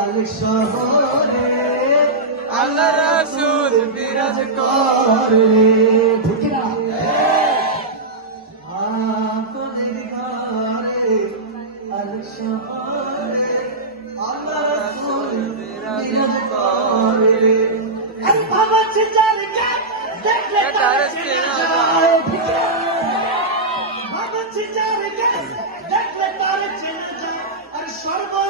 আল শহরে আল্লাহ রাসূল বিরাজ করে। ঠিক না আপনাদের ঘরে আল শহরে আল্লাহ রাসূল বিরাজ করে। এই বাবা চিজারকে দেখলে তার যায় ঠিক না বাবা চিজারকে দেখলে তার চেনা যায়। আর সর্বঙ্গ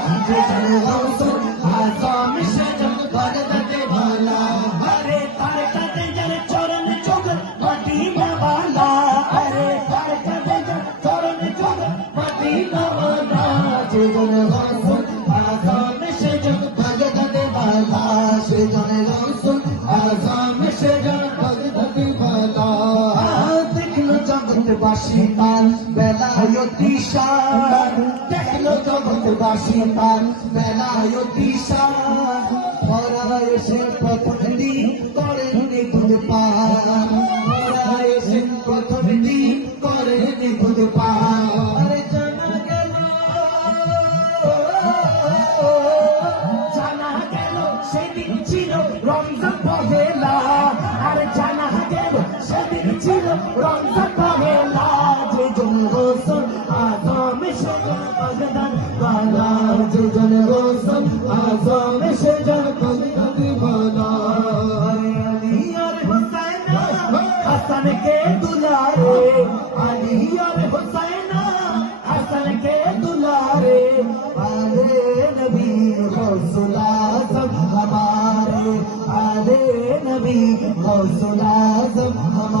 জগৎবাসী তার বেলায়তি শান দেখল জগৎবাসী তার বেলায়তি শান পরা এসে প্রথম দিন করেন নিখুঁত পান পরা এসে প্রথম দিন করেন নিখুঁত পান के दुलारे अली और हुसैन हसन के दुलारे अरे नबी हौसला सब हमारे अरे नबी हौसला सब हमारे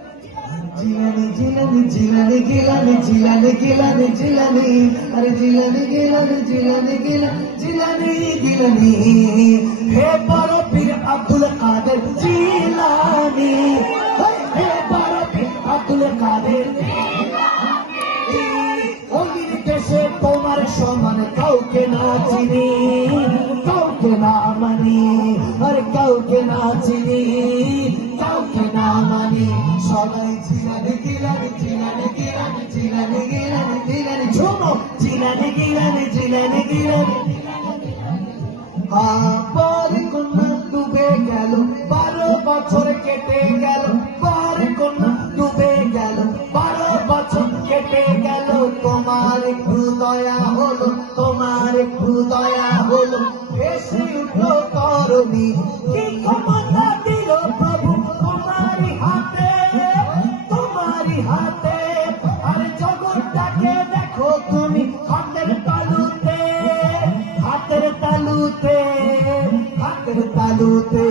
জিলানি জিলানি জিলানি গিলানি জিলানি গিলানি জিলানি। আরে জিলানি গিলানি জিলানি জিলানি, গিলানি। হে বড় পীর আব্দুল কাদের জিলানি। হে বড় পীর আব্দুল কাদের অলির দেশে তোমার সমান কাউকে না চিনি, কাউকে না মানি, আর কাউকে না চিনি। কাউকে না মানে। সবাই চিলানে গিলানি চিলানে গিলানি চিলানে গিলানি চিলানে। ঝুমো চিলানে গিলানি চিলানে গিলানি পর কন্যা ডুবে গেল, বারো বছর কেটে গেল। হাতের তালুতে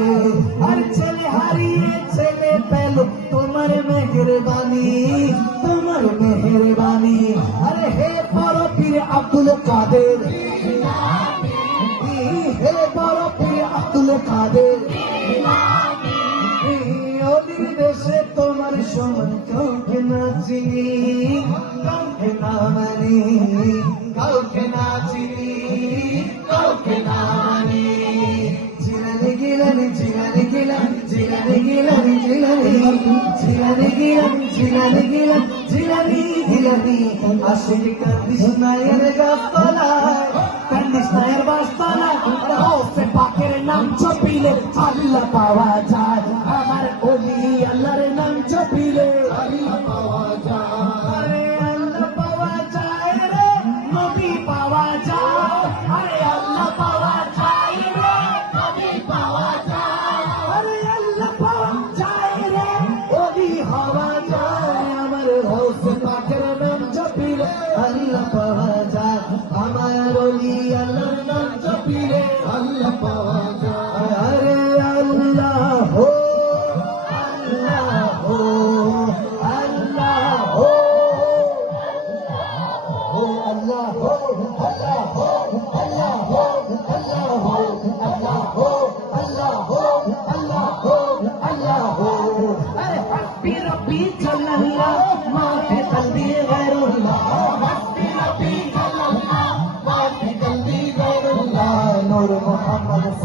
আর ছেলে হারিয়ে ছেলে পেল। তোমার মেহরবানি তোমার মেহরবানি। আরে হে বড় পীর আব্দুল কাদের। হে বড় পীর আব্দুল কাদের। অলির দেশে তোমার সমান কাউকে না চিনি, কাউকে না মানি, কাউকে না চিনি। গিলানি গেলাম জিলানি গিলানি জিলানি গিলানি জিলানি গিলানি আশিক কান্দিস নায়ের গাছতলায় কান্দিস নায়ের বাসতলায় আর হৌসে পাকের নাম চপিলে আল্লাহ পাওয়া যায়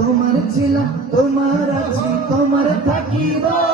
তোমার ছিলাম তোমার আছি তোমার থাকিবা।